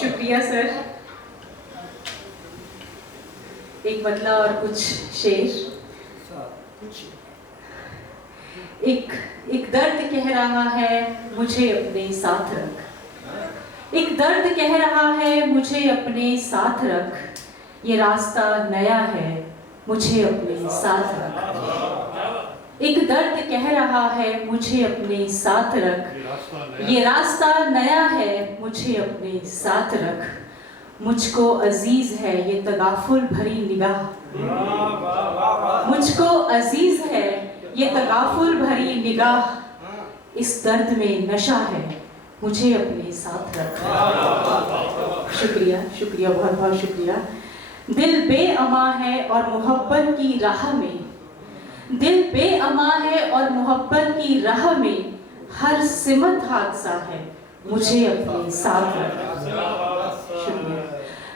शुक्रिया सर। एक बदला और कुछ शेर। एक दर्द कह रहा है मुझे अपने साथ रख। एक दर्द कह रहा है मुझे अपने साथ रख। ये रास्ता नया है मुझे अपने साथ रख। एक दर्द कह रहा है मुझे अपने साथ रख। ये रास्ता नया है मुझे अपने साथ रख। मुझको अजीज है ये तगाफुल भरी निगाह। मुझको अजीज है ये तगाफुल भरी निगाह। इस दर्द में नशा है मुझे अपने साथ रख। शुक्रिया शुक्रिया, बहुत बहुत शुक्रिया। दिल बेअमा है और मोहब्बत की राह में, दिल बेअमा है और मोहब्बत की राह में हर सिमत हादसा है मुझे अपने साथ रख। शुक्रिया।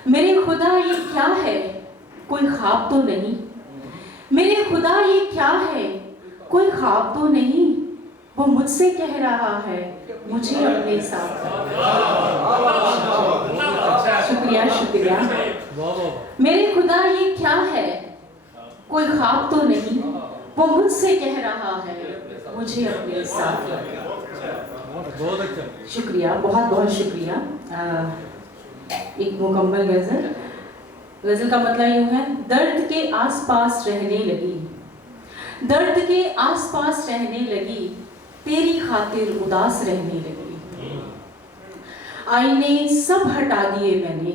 मेरे खुदा ये क्या है कोई ख्वाब तो नहीं। मेरे खुदा ये क्या है कोई ख्वाब तो नहीं। वो मुझसे कह रहा है मुझे अपने साथ रख। शुक्रिया शुक्रिया। मेरे खुदा ये क्या है कोई ख्वाब तो नहीं। वो मुझसे कह रहा है मुझे अपने साथ रख। शुक्रिया, बहुत बहुत शुक्रिया। एक मुकम्मल गजल। गजल का मतलब यूं है, दर्द के आसपास रहने लगी, दर्द के आसपास रहने लगी, तेरी खातिर उदास रहने लगी। आईने सब हटा दिए मैंने,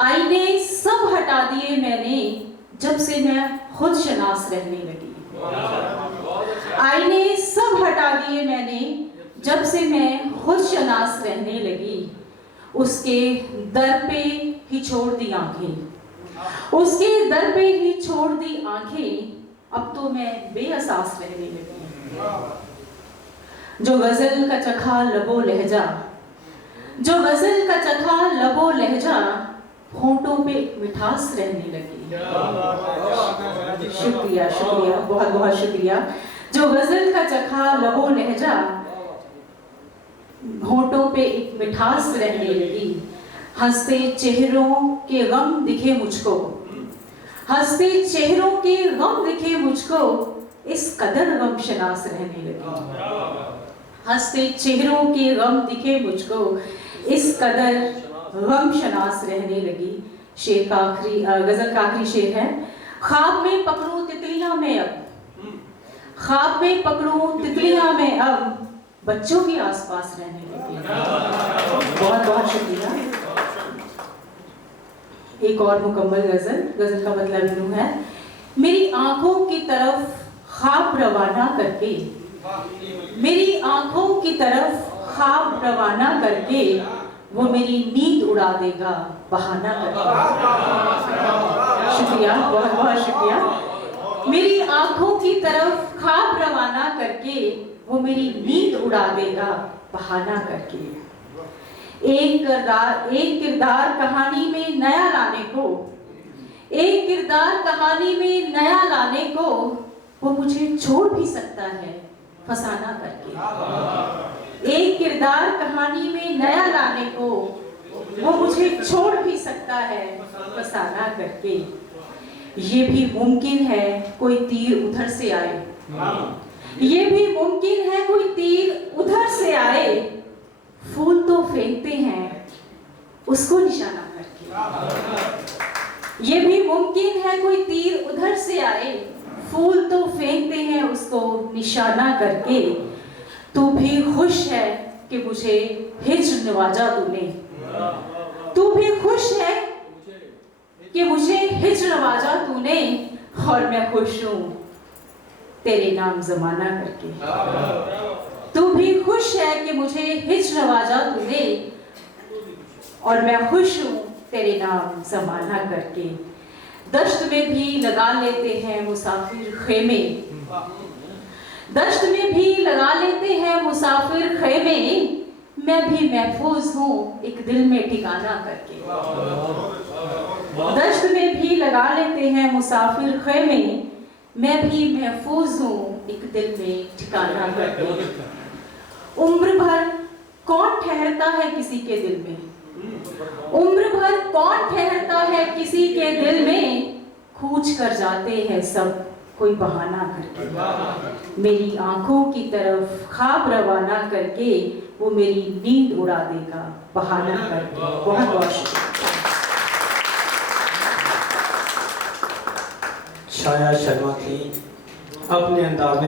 आईने सब हटा दिए मैंने, जब से मैं खुद शनास रहने लगी। आईने सब हटा दिए मैंने, जब से मैं खुद शनास रहने लगी। उसके दर पे ही छोड़ दी आंखें, उसके दर पे ही छोड़ दी आंखें, अब तो मैं बेअसास रहने लगी। जो गजल का चखा लबो लहजा, जो गजल का चखा लबो लहजा, होंठों पे मिठास रहने लगी। शुक्रिया शुक्रिया, बहुत बहुत शुक्रिया। जो गजल का चखा लबो लहजा, होंठों पे एक मिठास रहने लगी। हंसते चेहरों के गम दिखे मुझको, हंसते चेहरों के गम दिखे मुझको, इस कदर गम शनास रहने लगी। हंसते चेहरों के गम दिखे मुझको, इस कदर गम शनास रहने लगी। शेर का आखिरी, गजल का आखिरी शेर है। ख्वाब में पकड़ूं तितलियां मैं अब, ख्वाब में पकड़ूं तितलियां मैं अब, बच्चों के आसपास रहने लगी। बहुत बहुत शुक्रिया। एक और मुकम्मल गजल। गजल का मतलब यूं है, मेरी आंखों की तरफ ख्वाब रवाना करके, मेरी आंखों की तरफ ख्वाब रवाना करके, वो मेरी नींद उड़ा देगा बहाना करके। शुक्रिया, बहुत बहुत शुक्रिया। मेरी आंखों की तरफ ख्वाब रवाना करके, वो मेरी नींद उड़ा देगा बहाना करके। एक किरदार कहानी में नया लाने को, एक किरदार कहानी में नया लाने को, वो मुझे छोड़ भी सकता है फसाना करके। एक किरदार कहानी में नया लाने को, वो मुझे छोड़ भी सकता है फसाना करके। ये भी मुमकिन है कोई तीर उधर से आए, ये भी मुमकिन है कोई तीर उधर से आए, फूल तो फेंकते हैं उसको निशाना करके। ये भी मुमकिन है कोई तीर उधर से आए, फूल तो फेंकते हैं उसको निशाना करके। तू भी खुश है कि मुझे हिज्र नवाजा तूने, तू भी खुश है कि मुझे हिज्र नवाजा तूने, और मैं खुश हूं तेरे नाम जमाना करके। तू भी खुश है कि मुझे हिज्र नवाजा तूने, और मैं खुश हूं तेरे नाम जमाना करके। दश्त में भी लगा लेते हैं मुसाफिर खेमे, दश्त में भी लगा लेते हैं मुसाफिर खेमे, मैं भी महफूज हूँ एक दिल में ठिकाना करके। दश्त में भी लगा लेते हैं मुसाफिर खेमे, मैं भी महफूज हूँ एक दिल में ठिकाना करके। उम्र भर कौन ठहरता है किसी के दिल में, कौन ठहरता है किसी के दिल में, कूच कर जाते हैं सब कोई बहाना करके। मेरी आंखों की तरफ ख्वाब रवाना करके वो मेरी नींद उड़ा देगा बहाना करके। बहुत बहुत शुक्रिया। छाया शर्मा थी अपने अंदाज में